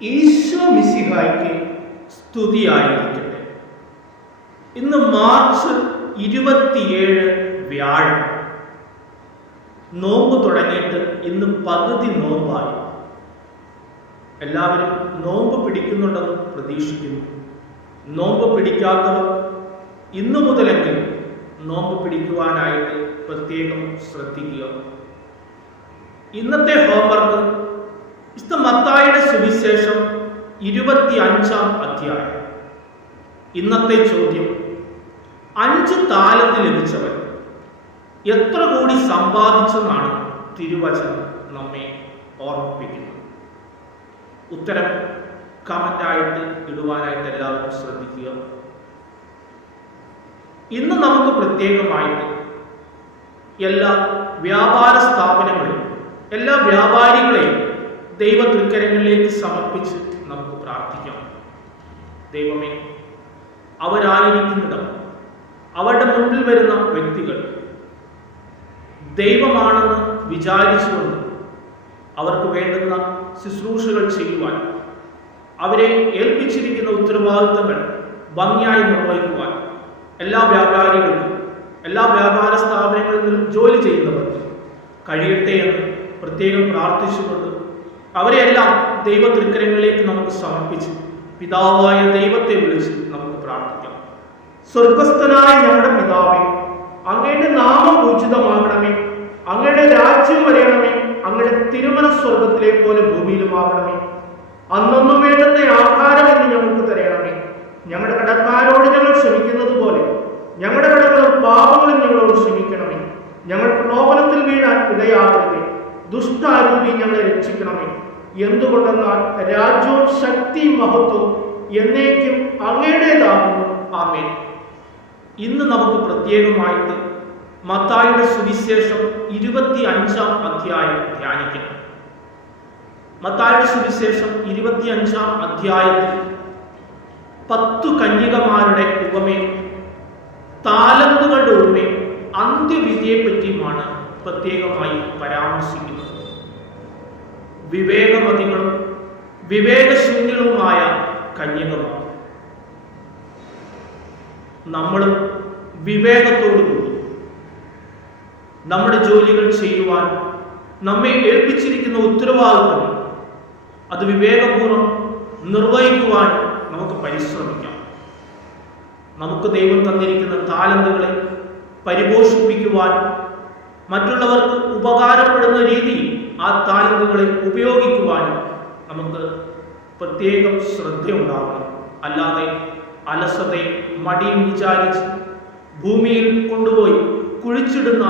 ഈശോ മിശിഹായ്ക്ക് സ്തുതിയായിരിക്കട്ടെ. ഇന്ന് മാർച്ച് 27 വ്യാഴം. നോമ്പ് തുടങ്ങിയിട്ട് ഇന്ന് പകുതി നോമ്പായി. എല്ലാവരും നോമ്പ് പിടിക്കുന്നുണ്ടെന്ന് പ്രതീക്ഷിക്കുന്നു. നോമ്പ് പിടിക്കാത്തവർ ഇന്നു മുതലെങ്കിലും നോമ്പ് പിടിക്കുവാനായിട്ട് പ്രത്യേകം ശ്രദ്ധിക്കുക. ഇന്നത്തെ ഹോംവർക്ക് വിശുദ്ധ മത്തായിയുടെ സുവിശേഷം 25-ാം അധ്യായം. ഇന്നത്തെ ചോദ്യം: 5 താലന്ത് ലഭിച്ചവൻ എത്ര കോടി സമ്പാദിച്ചെന്നാണ് തിരുവചനം നമ്മെ ഓർമ്മിപ്പിക്കുന്നത്? ഉത്തരം കമന്റായിട്ട് ഇടുവാനായിട്ട് എല്ലാവരും ശ്രദ്ധിക്കുക. ഇന്ന് നമുക്ക് പ്രത്യേകമായിട്ട് എല്ലാ വ്യാപാര സ്ഥാപനങ്ങളെയും എല്ലാ വ്യാപാരികളെയും ദൈവ തൃക്കരങ്ങളിലേക്ക് സമർപ്പിച്ച് നമുക്ക് പ്രാർത്ഥിക്കാം. ദൈവമേ, അവരായിരിക്കുന്നിടം അവരുടെ മുൻപിൽ വരുന്ന വ്യക്തികൾ ദൈവമാണെന്ന് വിചാരിച്ചുകൊണ്ട് അവർക്ക് വേണ്ടുന്ന ശുശ്രൂഷകൾ ചെയ്യുവാൻ, അവരെ ഏൽപ്പിച്ചിരിക്കുന്ന ഉത്തരവാദിത്തങ്ങൾ ഭംഗിയായി നിർവഹിക്കുവാൻ എല്ലാ വ്യാപാരികൾക്കും എല്ലാ വ്യാപാര സ്ഥാപനങ്ങളിൽ ജോലി ചെയ്യുന്നവർക്ക് കഴിയട്ടെ എന്ന് പ്രത്യേകം പ്രാർത്ഥിച്ചുകൊണ്ട് അവരെല്ലാം ദൈവ തൃക്കരങ്ങളിലേക്ക് നമുക്ക് സമർപ്പിച്ച് പിതാവായ ദൈവത്തെ വിളിച്ച് നമുക്ക് പ്രാർത്ഥിക്കാം. സ്വർഗസ്ഥനായ ഞങ്ങളുടെ പിതാവേ, അങ്ങയുടെ നാമം പൂജിതമാകണമേ, അങ്ങയുടെ രാജ്യം വരയണമേ, അങ്ങയുടെ തിരുമനസ് സ്വർഗത്തിലെ പോലെ ഭൂമിയിലുമാകണമേ. അന്നൊന്നു വേണ്ടുന്ന ആഹാരം എന്ന് ഞങ്ങൾക്ക് തരണമേ. ഞങ്ങളുടെ കടക്കാരോട് ഞങ്ങൾ ക്ഷമിക്കുന്നത് പോലെ ഞങ്ങളുടെ കടകളും പാപങ്ങളും ഞങ്ങളോട് ക്ഷമിക്കണമേ. ഞങ്ങൾ പ്രലോഭനത്തിൽ വീഴാൻ ഇടയാകരുതേ, ദുഷ്ടാരൂപി ഞങ്ങളെ രക്ഷിക്കണമേ. എന്തുകൊണ്ടെന്നാൽ രാജ്യവും ശക്തിയും മഹത്വവും എന്നേക്കും അങ്ങയുടേതാകുന്നു. ആമേൻ. ഇന്ന് നമുക്ക് പ്രത്യേകമായിട്ട് മത്തായിയുടെ സുവിശേഷം 25-ാം അധ്യായം ധ്യാനിക്കണം. മത്തായിയുടെ സുവിശേഷം 25-ാം അധ്യായത്തിൽ 10 കന്യകമാരുടെ ഉപമയും താലന്തുകളുടെ ഉപമയും അന്ത്യവിധിയെ പറ്റിയുമാണ് പ്രത്യേകമായി പരാമർശിക്കുന്നത്. വിവേകമതികളും വിവേകശൂന്യങ്ങളുമായ കന്യകമാർ. നമ്മളും വിവേകത്തോടുകൂടി നമ്മുടെ ജോലികൾ ചെയ്യുവാൻ, നമ്മെ ഏൽപ്പിച്ചിരിക്കുന്ന ഉത്തരവാദിത്വം അത് വിവേകപൂർവ്വം നിർവഹിക്കുവാൻ നമുക്ക് പരിശ്രമിക്കാം. നമുക്ക് ദൈവം തന്നിരിക്കുന്ന താലന്തുകളെ പരിപോഷിപ്പിക്കുവാൻ, മറ്റുള്ളവർക്ക് ഉപകാരപ്പെടുന്ന രീതിയിൽ ആ താലന്തുകളെ ഉപയോഗിക്കുവാനും നമുക്ക് പ്രത്യേകം ശ്രദ്ധയുണ്ടാകണം. അല്ലാതെ അലസതയും മടിയും വിചാരിച്ച് ഭൂമിയിൽ കൊണ്ടുപോയി കുഴിച്ചിടുന്ന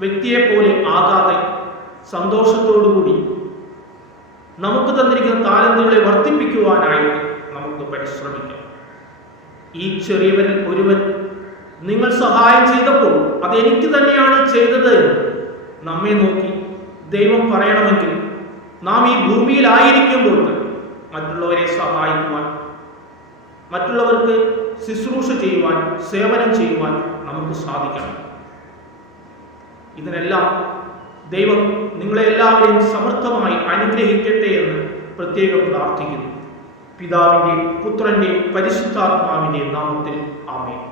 വ്യക്തിയെ പോലെ ആകാതെ സന്തോഷത്തോടുകൂടി നമുക്ക് തന്നിരിക്കുന്ന താലന്തുകളെ വർദ്ധിപ്പിക്കുവാനായിട്ട് നമുക്ക് പരിശ്രമിക്കാം. ഈ ചെറിയവരിൽ ഒരുവൻ നിങ്ങൾ സഹായം ചെയ്തപ്പോൾ അത് എനിക്ക് തന്നെയാണ് ചെയ്തത് എന്ന് നമ്മെ നോക്കി ദൈവം പറയണമെങ്കിൽ നാം ഈ ഭൂമിയിലായിരിക്കുമ്പോൾ മറ്റുള്ളവരെ സഹായിക്കുവാൻ, മറ്റുള്ളവർക്ക് ശുശ്രൂഷ ചെയ്യുവാൻ, സേവനം ചെയ്യുവാൻ നമുക്ക് സാധിക്കണം. ഇതിനെല്ലാം ദൈവം നിങ്ങളെ എല്ലാവരെയും സമർത്ഥമായി അനുഗ്രഹിക്കട്ടെ എന്ന് പ്രത്യേകം പ്രാർത്ഥിക്കുന്നു. പിതാവിൻ്റെയും പുത്രൻ്റെയും പരിശുദ്ധാത്മാവിൻ്റെയും നാമത്തിൽ ആമേൻ.